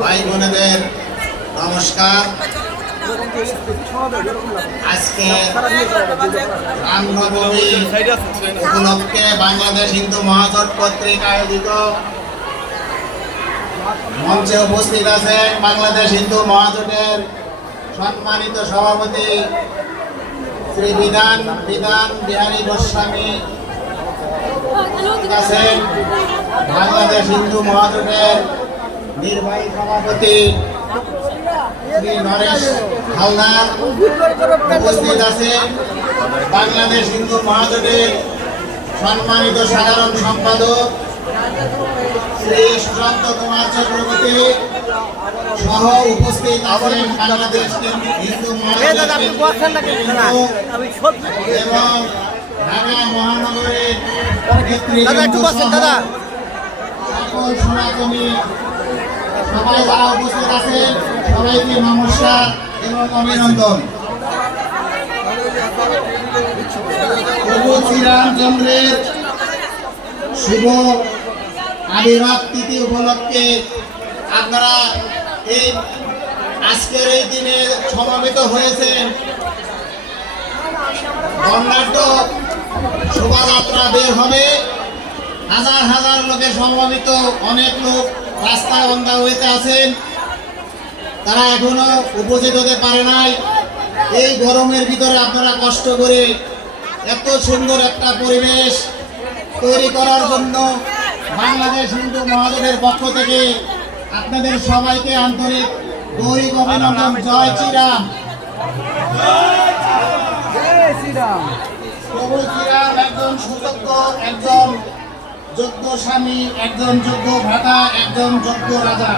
ভাই বোনেদের নমস্কার আজকে রামনবমী উপলক্ষে বাংলাদেশ হিন্দু মহাজোট কর্তৃক আয়োজিত মঞ্চে উপস্থিত আছেন বাংলাদেশ হিন্দু মহাজোটের সম্মানিত সভাপতি শ্রী বিধান বিধান বিহারী গোস্বামী। আছেন বাংলাদেশ হিন্দু মহাজোটের নির্বাহী সভাপতি শ্রী নরেশ হালদার উপস্থিত আছেন বাংলাদেশ হিন্দু মহাজোটের সম্মানিত সাধারণ সম্পাদক শ্রী সুশান্ত কুমার চক্রবর্তী সহ উপস্থিত আছেন বাংলাদেশ হিন্দু এবং ঢাকা মহানগরের সকল সনাতনী সবাই যারা উপস্থিত আছেন সবাইকে নমস্কার এবং অভিনন্দন। প্রভু শ্রীরামচন্দ্রের শুভ আবির্ভাব তিথি উপলক্ষে আপনারা এই আজকের এই দিনে সমাবেত হয়েছেন। বর্ণাঢ্য শোভাযাত্রা বের হবে। হাজার হাজার লোকের সমবেত অনেক লোক রাস্তায় অন্ধা হইতে আছেন। তারা এখনও উপস্থিত হতে পারে নাই। এই গরমের ভিতরে আপনারা কষ্ট করে এত সুন্দর একটা পরিবেশ তৈরি করার জন্য বাংলাদেশ হিন্দু মহাজনের পক্ষ থেকে আপনাদের সবাইকে আন্তরিক গৌরিক অভিনন্দন। জয় শ্রীরাম। প্রভু শ্রীরাম একজন সুযোগ্য একজন যোগ্য স্বামী একজন যোগ্য ভ্রাতা একজন যোগ্য রাজা।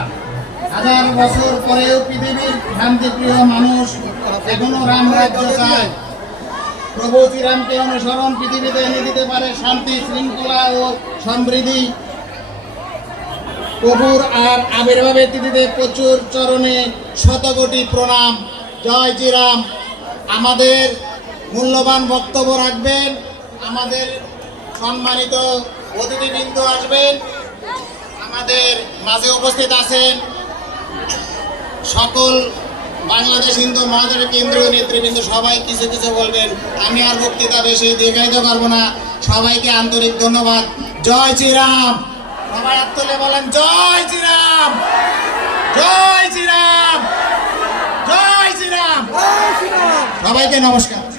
হাজার বছর পরেও পৃথিবীর শান্তিপ্রিয় মানুষ এখনও রাম রাজ্য চায়। প্রভু শ্রীরামকে অনুসরণ পৃথিবীতে এনে দিতে পারে শান্তি, শৃঙ্খলা ও সমৃদ্ধি। প্রভুর আর আবির্ভাবের তিথিতে প্রচুর চরণে শতকোটি প্রণাম। জয় শ্রীরাম। আমাদের মূল্যবান বক্তব্য রাখবেন। আমাদের সম্মানিত অতিথিবৃন্দ আসবেন। আমাদের মাঝে উপস্থিত আছেন সকল বাংলাদেশ হিন্দু মহাজের কেন্দ্রীয় নেতৃবৃন্দ সবাই কিছু কিছু বলবেন? আমি আর বক্তৃতা বেশি দীর্ঘায়িত পারব না। সবাইকে আন্তরিক ধন্যবাদ। জয় শ্রীরাম। সবাই আত্মলে তুলে বলেন জয় শ্রীরাম। জয় শ্রীরাম। জয় শ্রীরাম। সবাইকে নমস্কার।